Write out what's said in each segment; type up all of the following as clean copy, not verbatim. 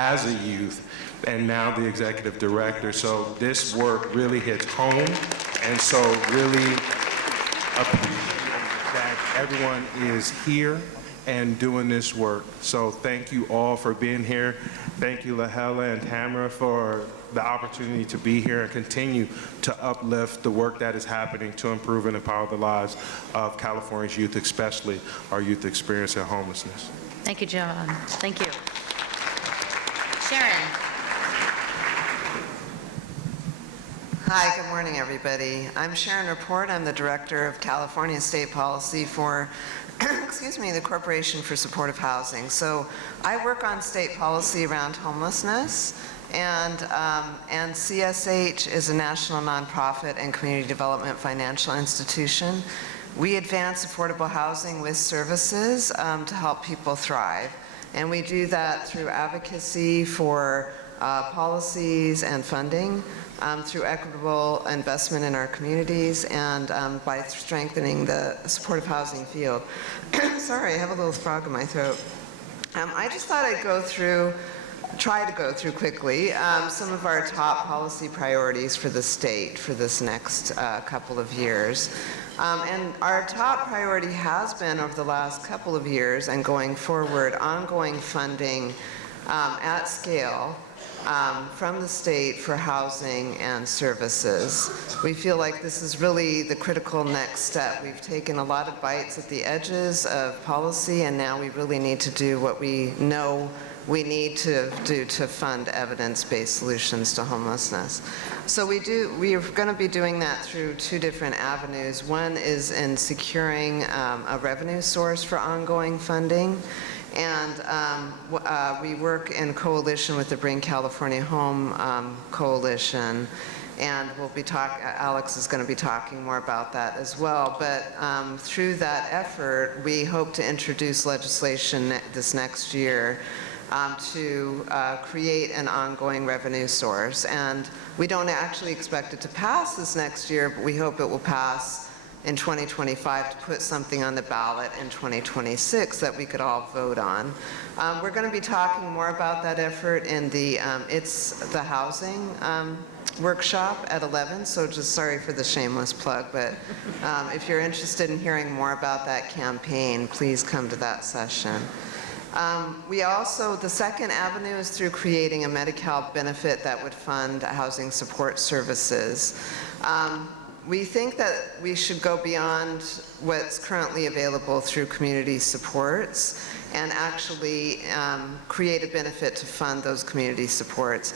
as a youth, and now the executive director. So this work really hits home, and so really appreciate that everyone is here and doing this work. So thank you all for being here. Thank you, Lahela and Tamara, for the opportunity to be here and continue to uplift the work that is happening to improve and empower the lives of California's youth, especially our youth experiencing homelessness. Thank you, John. Thank you. Sharon. Hi, good morning, everybody. I'm Sharon Report. I'm the Director of California State Policy for excuse me, the Corporation for Supportive Housing. So I work on state policy around homelessness, and CSH is a national nonprofit and community development financial institution. We advance affordable housing with services to help people thrive. And we do that through advocacy for policies and funding, through equitable investment in our communities, and by strengthening the supportive housing field. Sorry, I have a little frog in my throat. I just thought I'd try to go through quickly some of our top policy priorities for the state for this next couple of years. And our top priority has been, over the last couple of years and going forward, ongoing funding at scale from the state for housing and services. We feel like this is really the critical next step. We've taken a lot of bites at the edges of policy, and now we really need to do what we know we need to do to fund evidence-based solutions to homelessness. So we're going to be doing that through two different avenues. One is in securing a revenue source for ongoing funding. And we work in coalition with the Bring California Home Coalition, and Alex is going to be talking more about that as well. But through that effort, we hope to introduce legislation this next year to create an ongoing revenue source. And we don't actually expect it to pass this next year, but we hope it will pass in 2025 to put something on the ballot in 2026 that we could all vote on. We're going to be talking more about that effort in the It's the Housing workshop at 11, so just sorry for the shameless plug, but if you're interested in hearing more about that campaign, please come to that session. The second avenue is through creating a Medi-Cal benefit that would fund housing support services. We think that we should go beyond what's currently available through community supports and actually create a benefit to fund those community supports.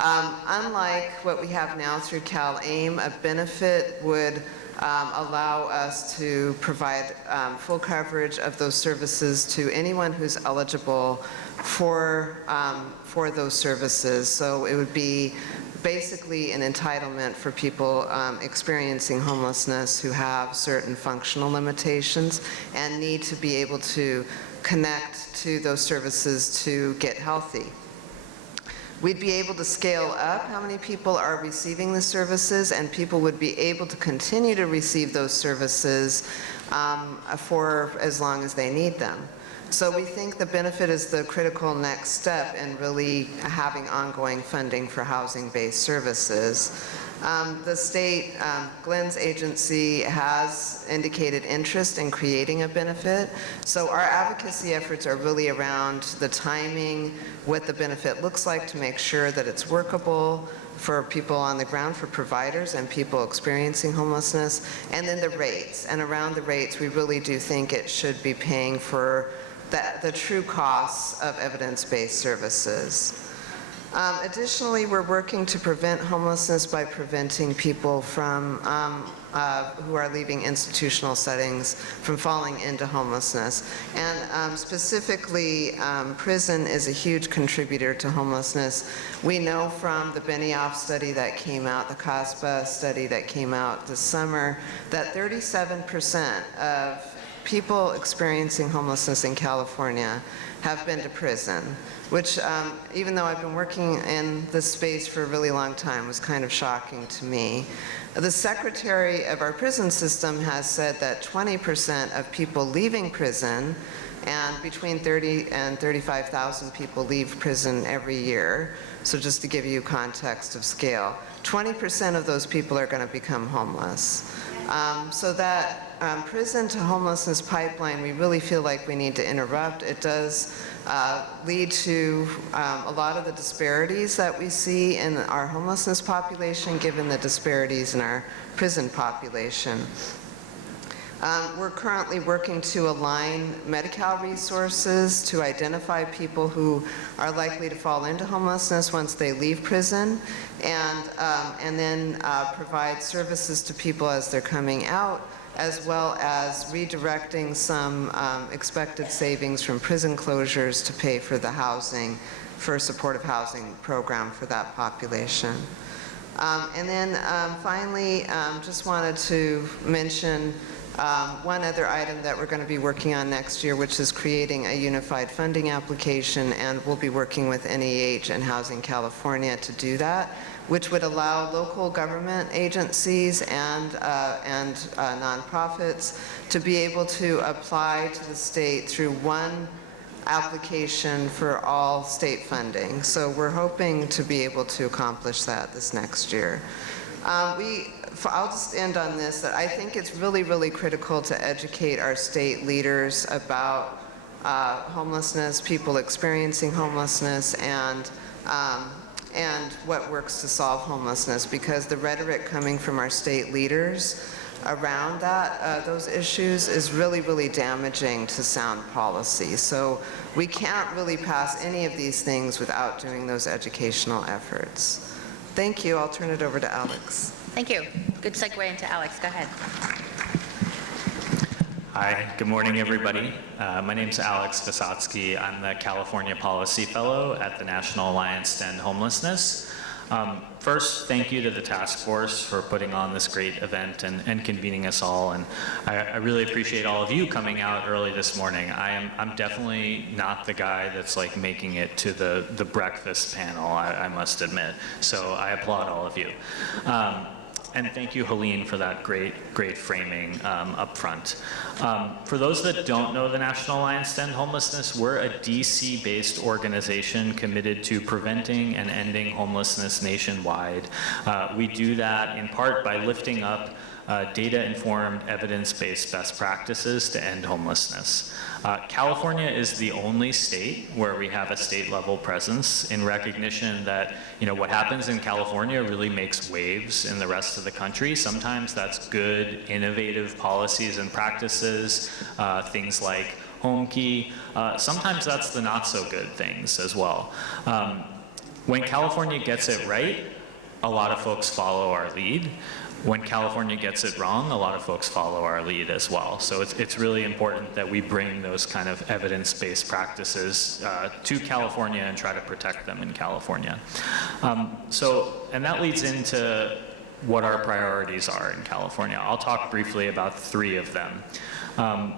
Unlike what we have now through CalAIM, a benefit would allow us to provide full coverage of those services to anyone who's eligible for those services. So it would be basically an entitlement for people experiencing homelessness who have certain functional limitations and need to be able to connect to those services to get healthy. We'd be able to scale up how many people are receiving the services, and people would be able to continue to receive those services for as long as they need them. So we think the benefit is the critical next step in really having ongoing funding for housing-based services. The state, Glenn's agency, has indicated interest in creating a benefit. So our advocacy efforts are really around the timing, what the benefit looks like to make sure that it's workable for people on the ground, for providers and people experiencing homelessness, and then the rates. And around the rates, we really do think it should be paying for the true costs of evidence-based services. Additionally, we're working to prevent homelessness by preventing people from who are leaving institutional settings from falling into homelessness. And specifically, prison is a huge contributor to homelessness. We know from the Benioff study that came out, the COSPA study that came out this summer, that 37% of people experiencing homelessness in California have been to prison, which even though I've been working in this space for a really long time, was kind of shocking to me. The secretary of our prison system has said that 20% of people leaving prison and between 30 and 35,000 people leave prison every year. So just to give you context of scale, 20% of those people are going to become homeless. So that prison to homelessness pipeline, we really feel like we need to interrupt. It does lead to a lot of the disparities that we see in our homelessness population, given the disparities in our prison population. We're currently working to align Medi-Cal resources to identify people who are likely to fall into homelessness once they leave prison, and then provide services to people as they're coming out, as well as redirecting some expected savings from prison closures to pay for the housing, for a supportive housing program for that population. And then finally, just wanted to mention one other item that we're going to be working on next year, which is creating a unified funding application, and we'll be working with NEH and Housing California to do that, which would allow local government agencies and nonprofits to be able to apply to the state through one application for all state funding. So we're hoping to be able to accomplish that this next year. I'll just end on this, that I think it's really, really critical to educate our state leaders about homelessness, people experiencing homelessness, and what works to solve homelessness, because the rhetoric coming from our state leaders around that, those issues, is really, really damaging to sound policy. So we can't really pass any of these things without doing those educational efforts. Thank you. I'll turn it over to Alex. Thank you. Good segue into Alex. Go ahead. Hi, good morning, everybody. My name is Alex Visotsky. I'm the California Policy Fellow at the National Alliance to End Homelessness. First, thank you to the task force for putting on this great event and convening us all. And I really appreciate all of you coming out early this morning. I'm definitely not the guy that's like making it to the breakfast panel, I must admit. So I applaud all of you. And thank you, Helene, for that great framing up front. For those that don't know the National Alliance to End Homelessness, we're a DC-based organization committed to preventing and ending homelessness nationwide. We do that in part by lifting up data-informed, evidence-based best practices to end homelessness. California is the only state where we have a state-level presence, in recognition that, you know, what happens in California really makes waves in the rest of the country. Sometimes that's good, innovative policies and practices, things like home key. Sometimes that's the not-so-good things as well. When California gets it right, a lot of folks follow our lead. When California gets it wrong, a lot of folks follow our lead as well. So it's really important that we bring those kind of evidence-based practices to California and try to protect them in California. And that leads into what our priorities are in California. I'll talk briefly about 3 of them.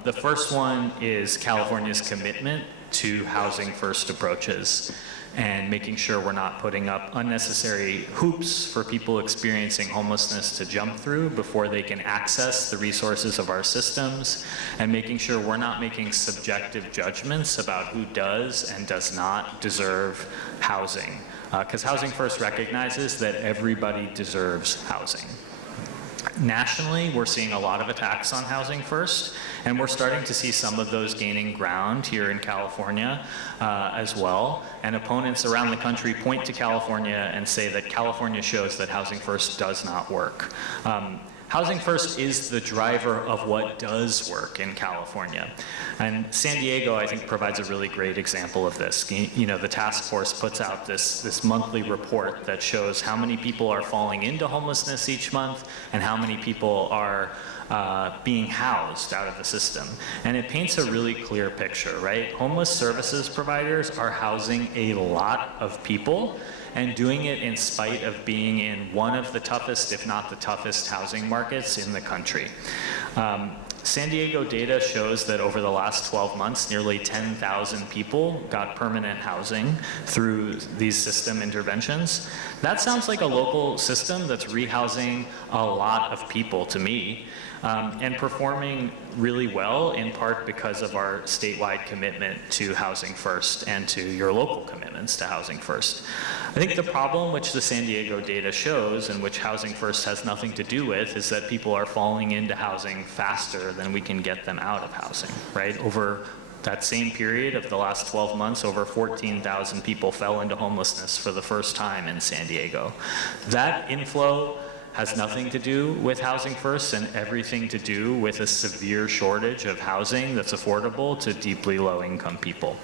The first one is California's commitment to housing first approaches, and making sure we're not putting up unnecessary hoops for people experiencing homelessness to jump through before they can access the resources of our systems, and making sure we're not making subjective judgments about who does and does not deserve housing. Because Housing First recognizes that everybody deserves housing. Nationally, we're seeing a lot of attacks on Housing First, and we're starting to see some of those gaining ground here in California as well. And opponents around the country point to California and say that California shows that Housing First does not work. Housing First is the driver of what does work in California. And San Diego, I think, provides a really great example of this. You know, the task force puts out this monthly report that shows how many people are falling into homelessness each month and how many people are being housed out of the system. And it paints a really clear picture, right? Homeless services providers are housing a lot of people, and doing it in spite of being in one of the toughest, if not the toughest, housing markets in the country. San Diego data shows that over the last 12 months, nearly 10,000 people got permanent housing through these system interventions. That sounds like a local system that's rehousing a lot of people to me. and performing really well, in part because of our statewide commitment to Housing First and to your local commitments to Housing First. I think the problem which the San Diego data shows, and which Housing First has nothing to do with, is that people are falling into housing faster than we can get them out of housing, right? Over that same period of the last 12 months, over 14,000 people fell into homelessness for the first time in San Diego. That inflow has nothing to do with Housing First and everything to do with a severe shortage of housing that's affordable to deeply low-income people.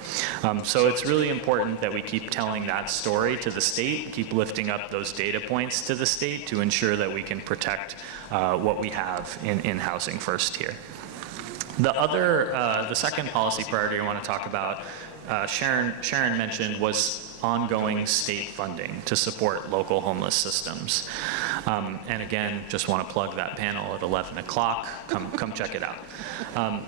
So it's really important that we keep telling that story to the state, keep lifting up those data points to the state to ensure that we can protect what we have in Housing First here. The second policy priority I want to talk about, Sharon mentioned, was ongoing state funding to support local homeless systems. And again, just want to plug that panel at 11 o'clock. Come check it out.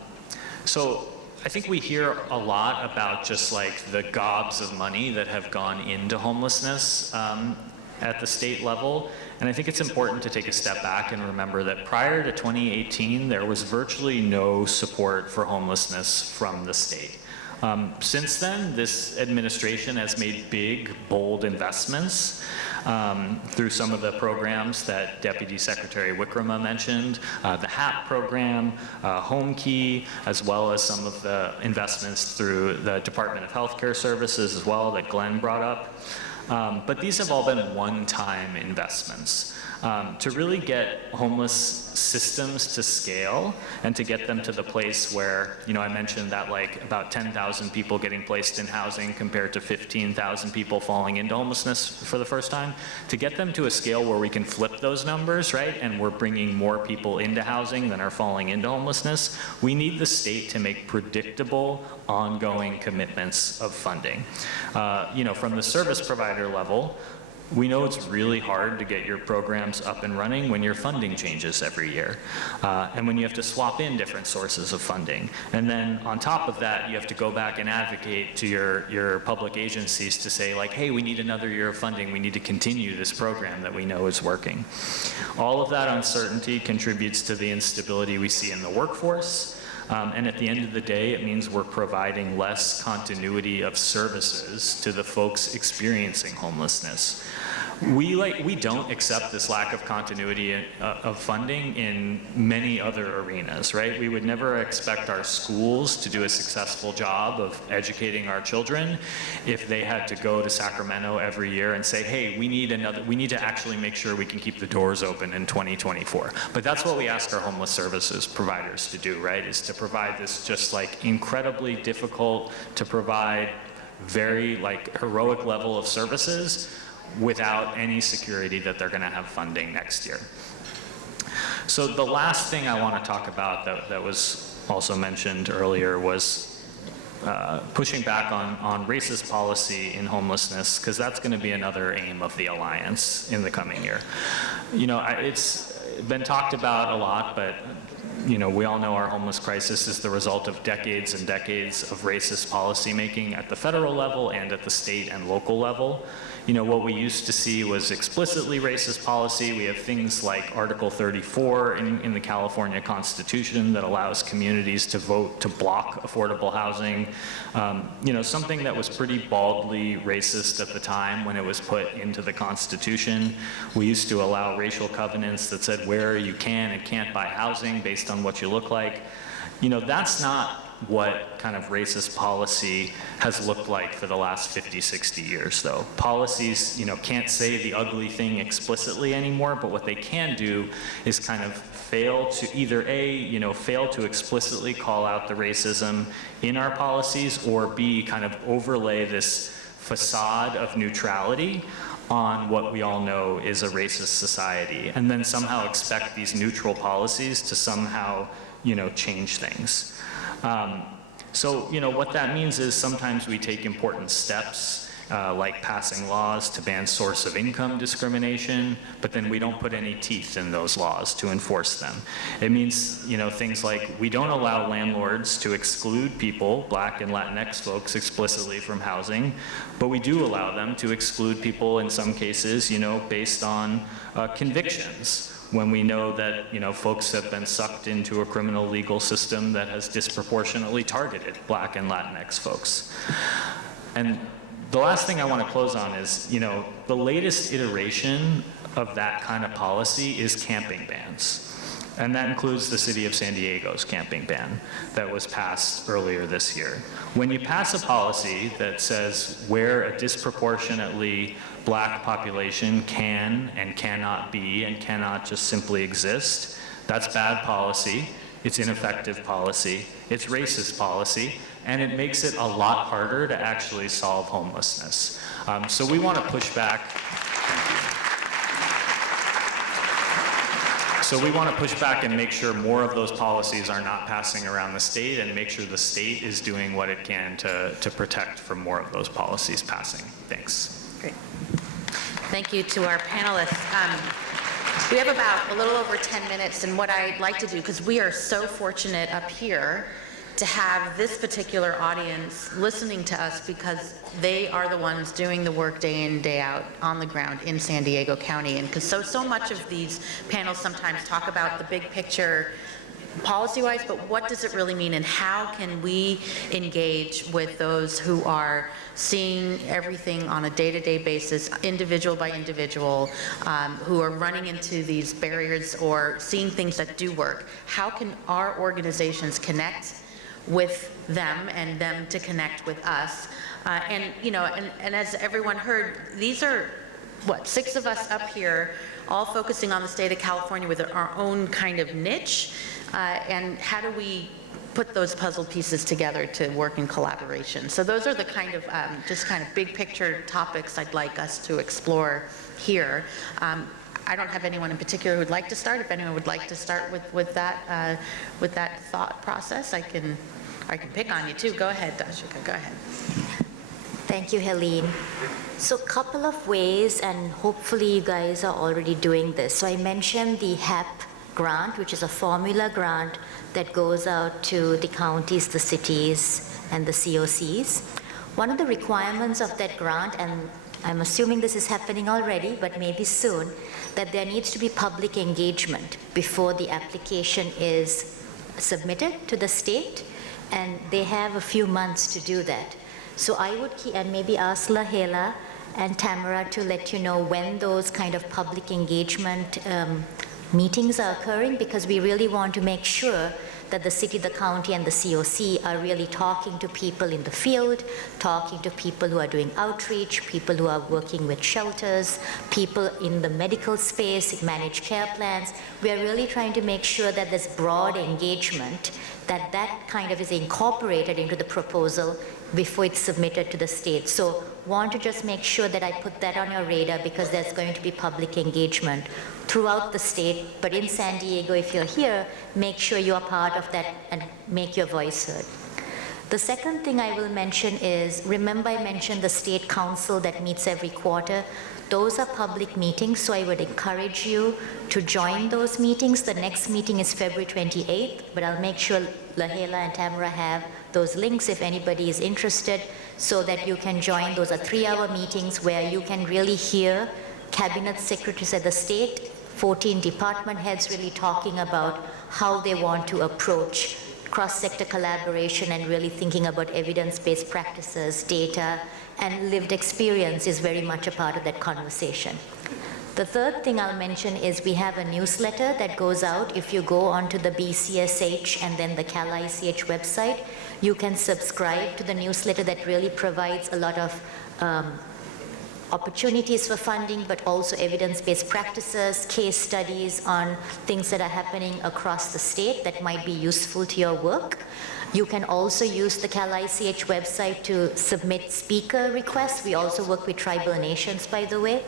So I think we hear a lot about just like the gobs of money that have gone into homelessness at the state level. And I think it's important to take a step back and remember that prior to 2018, there was virtually no support for homelessness from the state. Since then, this administration has made big, bold investments through some of the programs that Deputy Secretary Wickrama mentioned, the HAP program, Home Key, as well as some of the investments through the Department of Healthcare Services as well that Glenn brought up. But these have all been one-time investments to really get homeless systems to scale and to get them to the place where, you know, I mentioned that like about 10,000 people getting placed in housing compared to 15,000 people falling into homelessness for the first time, to get them to a scale where we can flip those numbers, right, and we're bringing more people into housing than are falling into homelessness, we need the state to make predictable, ongoing commitments of funding. You know, from the service provider level, we know it's really hard to get your programs up and running when your funding changes every year, and when you have to swap in different sources of funding. And then on top of that, you have to go back and advocate to your public agencies to say like, hey, we need another year of funding. We need to continue this program that we know is working. All of that uncertainty contributes to the instability we see in the workforce. And at the end of the day, it means we're providing less continuity of services to the folks experiencing homelessness. We don't accept this lack of continuity of funding in many other arenas, right? We would never expect our schools to do a successful job of educating our children if they had to go to Sacramento every year and say, hey, we need to actually make sure we can keep the doors open in 2024. But that's what we ask our homeless services providers to do, right? Is to provide this just like incredibly difficult to provide, very like heroic level of services without any security that they're going to have funding next year. So the last thing I want to talk about that was also mentioned earlier was pushing back on racist policy in homelessness, because that's going to be another aim of the Alliance in the coming year. You know, it's been talked about a lot, but you know, we all know our homeless crisis is the result of decades and decades of racist policymaking at the federal level and at the state and local level. You know, what we used to see was explicitly racist policy. We have things like Article 34 in the California Constitution that allows communities to vote to block affordable housing. You know, something that was pretty baldly racist at the time when it was put into the Constitution. We used to allow racial covenants that said where you can and can't buy housing based on what you look like. You know, that's not what kind of racist policy has looked like for the last 50, 60 years, though. Policies, you know, can't say the ugly thing explicitly anymore, but what they can do is kind of fail to either fail to explicitly call out the racism in our policies, or B, kind of overlay this facade of neutrality on what we all know is a racist society, and then somehow expect these neutral policies to somehow, you know, change things. So, you know, what that means is sometimes we take important steps, like passing laws to ban source of income discrimination, but then we don't put any teeth in those laws to enforce them. It means, you know, things like we don't allow landlords to exclude people, Black and Latinx folks, explicitly from housing, but we do allow them to exclude people in some cases, you know, based on convictions. when we know that, folks have been sucked into a criminal legal system that has disproportionately targeted Black and Latinx folks. And the last thing I want to close on is, the latest iteration of that kind of policy is camping bans. And that includes the city of San Diego's camping ban that was passed earlier this year. When you pass a policy that says where a disproportionately Black population can and cannot be and cannot just simply exist, that's bad policy, it's ineffective policy, it's racist policy, and it makes it a lot harder to actually solve homelessness. So we want to push back. So we want to push back and make sure more of those policies are not passing around the state, and make sure the state is doing what it can to protect from more of those policies passing. Thanks. Great. Thank you to our panelists. We have about a little over 10 minutes, and what I'd like to do, because we are so fortunate up here to have this particular audience listening to us, because they are the ones doing the work day in, day out on the ground in San Diego County. And because so much of these panels sometimes talk about the big picture policy-wise, but what does it really mean, and how can we engage with those who are seeing everything on a day-to-day basis, individual by individual, who are running into these barriers or seeing things that do work? How can our organizations connect with them and them to connect with us? And as everyone heard, these are, 6 of us up here, all focusing on the state of California with our own kind of niche. And how do we put those puzzle pieces together to work in collaboration? So those are the kind of, just kind of big picture topics I'd like us to explore here. I don't have anyone in particular who would like to start. If anyone would like to start with that thought process, I can pick on you too. Go ahead, Dashika, go ahead. Thank you, Helene. So a couple of ways, and hopefully you guys are already doing this. So I mentioned the HAP grant, which is a formula grant that goes out to the counties, the cities, and the COCs. One of the requirements of that grant, and I'm assuming this is happening already, but maybe soon, that there needs to be public engagement before the application is submitted to the state, and they have a few months to do that. So I would and maybe ask Lahela and Tamara to let you know when those kind of public engagement meetings are occurring, because we really want to make sure that the city, the county, and the COC are really talking to people in the field, talking to people who are doing outreach, people who are working with shelters, people in the medical space, managed care plans. We are really trying to make sure that there's broad engagement, that kind of is incorporated into the proposal before it's submitted to the state. So want to just make sure that I put that on your radar, because there's going to be public engagement throughout the state. But in San Diego, if you're here, make sure you are part of that and make your voice heard. The second thing I will mention is, remember I mentioned the state council that meets every quarter. Those are public meetings, so I would encourage you to join those meetings. The next meeting is February 28th, but I'll make sure Lahela and Tamara have those links if anybody is interested, so that you can join. Those are 3-hour meetings where you can really hear cabinet secretaries at the state, 14 department heads really talking about how they want to approach cross-sector collaboration and really thinking about evidence-based practices, data, and lived experience is very much a part of that conversation. The third thing I'll mention is we have a newsletter that goes out. If you go onto the BCSH and then the CalICH website, you can subscribe to the newsletter that really provides a lot of opportunities for funding, but also evidence-based practices, case studies on things that are happening across the state that might be useful to your work. You can also use the CalICH website to submit speaker requests. We also work with tribal nations, by the way.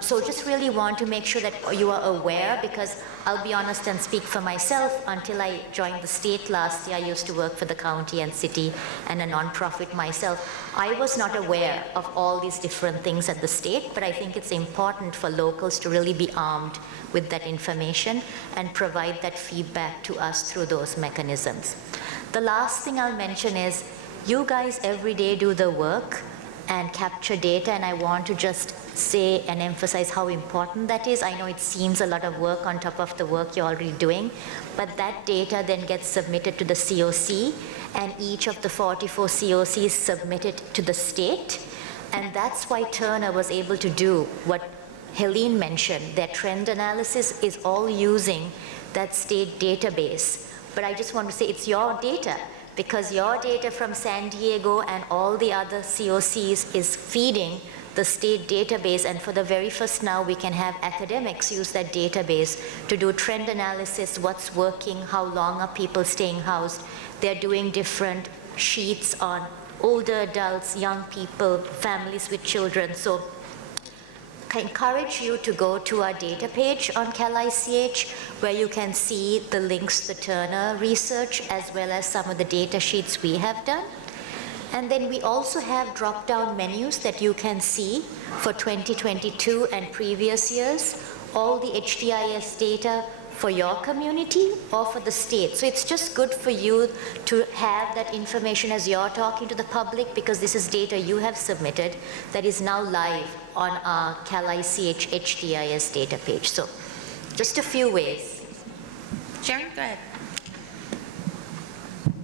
So just really want to make sure that you are aware, because I'll be honest and speak for myself. Until I joined the state last year, I used to work for the county and city and a nonprofit myself. I was not aware of all these different things at the state, but I think it's important for locals to really be armed with that information and provide that feedback to us through those mechanisms. The last thing I'll mention is, you guys every day do the work, and capture data, and I want to just say and emphasize how important that is. I know it seems a lot of work on top of the work you're already doing, but that data then gets submitted to the COC, and each of the 44 COCs submit it to the state. And that's why Turner was able to do what Helene mentioned. Their trend analysis is all using that state database. But I just want to say it's your data, because your data from San Diego and all the other COCs is feeding the state database, and for the very first now we can have academics use that database to do trend analysis, what's working, how long are people staying housed. They're doing different sheets on older adults, young people, families with children. So I encourage you to go to our data page on CalICH, where you can see the links to the Turner research as well as some of the data sheets we have done. And then we also have drop-down menus that you can see for 2022 and previous years, all the HDIS data for your community or for the state. So it's just good for you to have that information as you're talking to the public, because this is data you have submitted that is now live on our CalICH HDIS data page. So just a few ways. Sharon, go ahead.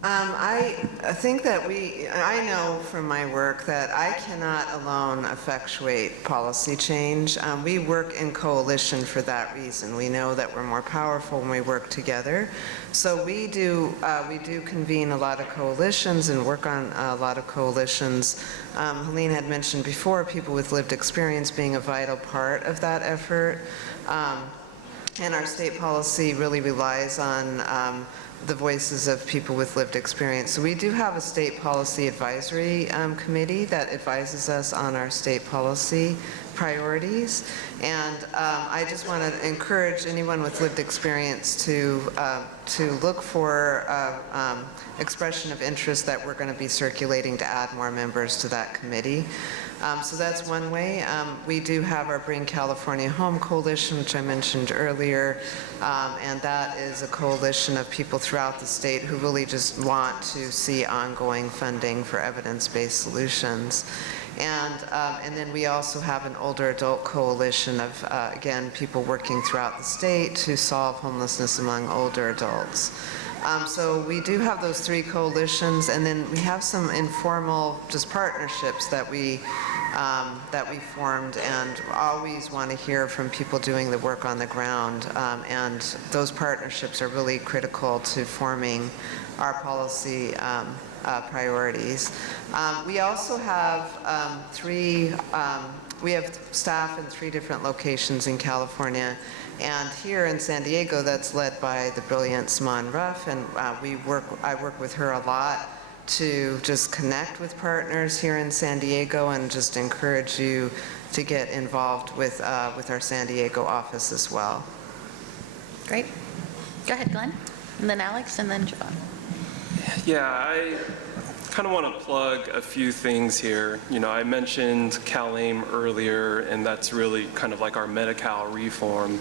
I think that I know from my work that I cannot alone effectuate policy change. We work in coalition for that reason. We know that we're more powerful when we work together. So we do convene a lot of coalitions and work on a lot of coalitions. Helene had mentioned before people with lived experience being a vital part of that effort. And our state policy really relies on the voices of people with lived experience. So we do have a state policy advisory committee that advises us on our state policy priorities. And I just want to encourage anyone with lived experience to look for expression of interest that we're going to be circulating to add more members to that committee. So that's one way. We do have our Bring California Home Coalition, which I mentioned earlier, and that is a coalition of people throughout the state who really just want to see ongoing funding for evidence-based solutions. And then we also have an older adult coalition of, again, people working throughout the state to solve homelessness among older adults. So we do have those three coalitions, and then we have some informal just partnerships that we formed, and always want to hear from people doing the work on the ground. And those partnerships are really critical to forming our policy priorities. We also have we have staff in 3 different locations in California. And here in San Diego, that's led by the brilliant Saman Ruff, and I work with her a lot to just connect with partners here in San Diego, and just encourage you to get involved with our San Diego office as well. Great. Go ahead, Glenn. And then Alex, and then Javon. Yeah, I kind of want to plug a few things here. You know, I mentioned CalAIM earlier, and that's really kind of like our Medi-Cal reform.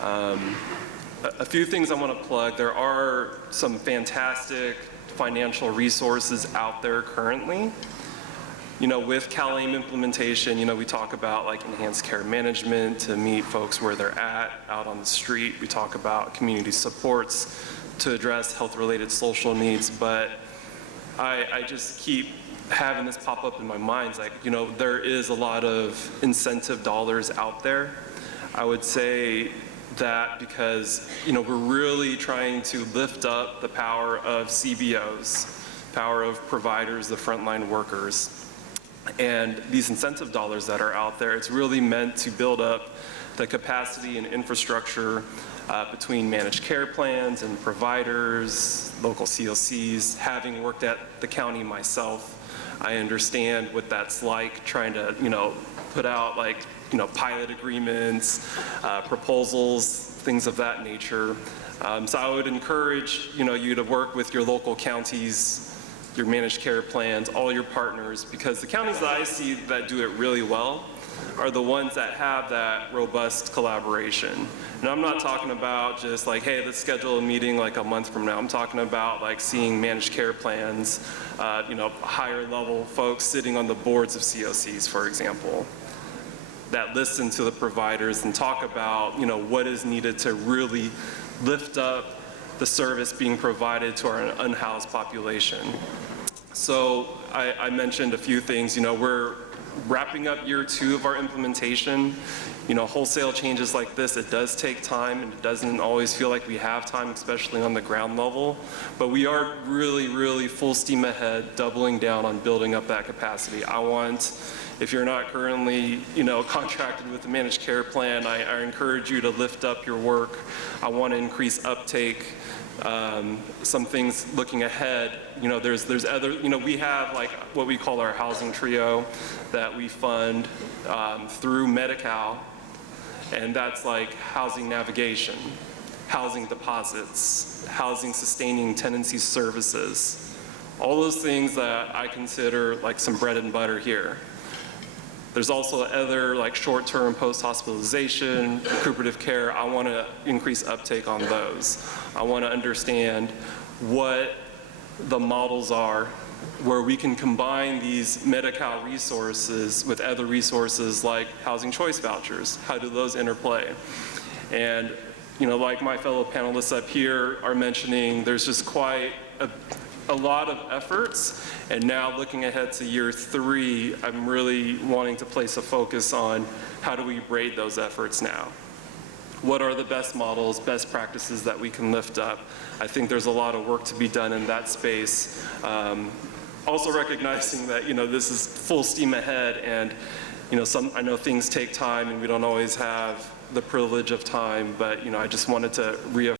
A few things I want to plug. There are some fantastic financial resources out there currently. You know, with CalAIM implementation, you know, we talk about like enhanced care management to meet folks where they're at, out on the street. We talk about community supports to address health-related social needs, but I just keep having this pop up in my mind. Like, you know, there is a lot of incentive dollars out there. I would say that because, you know, we're really trying to lift up the power of CBOs, power of providers, the frontline workers. And these incentive dollars that are out there, it's really meant to build up the capacity and infrastructure between managed care plans and providers, local CLCs. Having worked at the county myself, I understand what that's like, trying to, you know, put out like, you know, pilot agreements, proposals, things of that nature. So I would encourage, you know, you to work with your local counties, your managed care plans, all your partners, because the counties that I see that do it really well are the ones that have that robust collaboration. And I'm not talking about just like, hey, let's schedule a meeting like a month from now. I'm talking about like seeing managed care plans, higher level folks sitting on the boards of COCs, for example, that listen to the providers and talk about, what is needed to really lift up the service being provided to our unhoused population. So I mentioned a few things. We're wrapping up year 2 of our implementation. Wholesale changes like this, it does take time, and it doesn't always feel like we have time, especially on the ground level. But we are really, really full steam ahead, doubling down on building up that capacity. If you're not currently, contracted with the managed care plan, I encourage you to lift up your work. I want to increase uptake. Some things looking ahead, there's other, we have like what we call our housing trio that we fund through Medi-Cal, and that's like housing navigation, housing deposits, housing sustaining tenancy services, all those things that I consider like some bread and butter here. There's also other like short-term post-hospitalization, recuperative care. I want to increase uptake on those. I want to understand what the models are where we can combine these Medi-Cal resources with other resources like housing choice vouchers. How do those interplay? And, like my fellow panelists up here are mentioning, there's just quite a lot of efforts, and now looking ahead to year 3, I'm really wanting to place a focus on how do we rate those efforts now? What are the best models, best practices that we can lift up? I think there's a lot of work to be done in that space. Also recognizing that, this is full steam ahead, and, I know things take time and we don't always have the privilege of time, but, I just wanted to reaffirm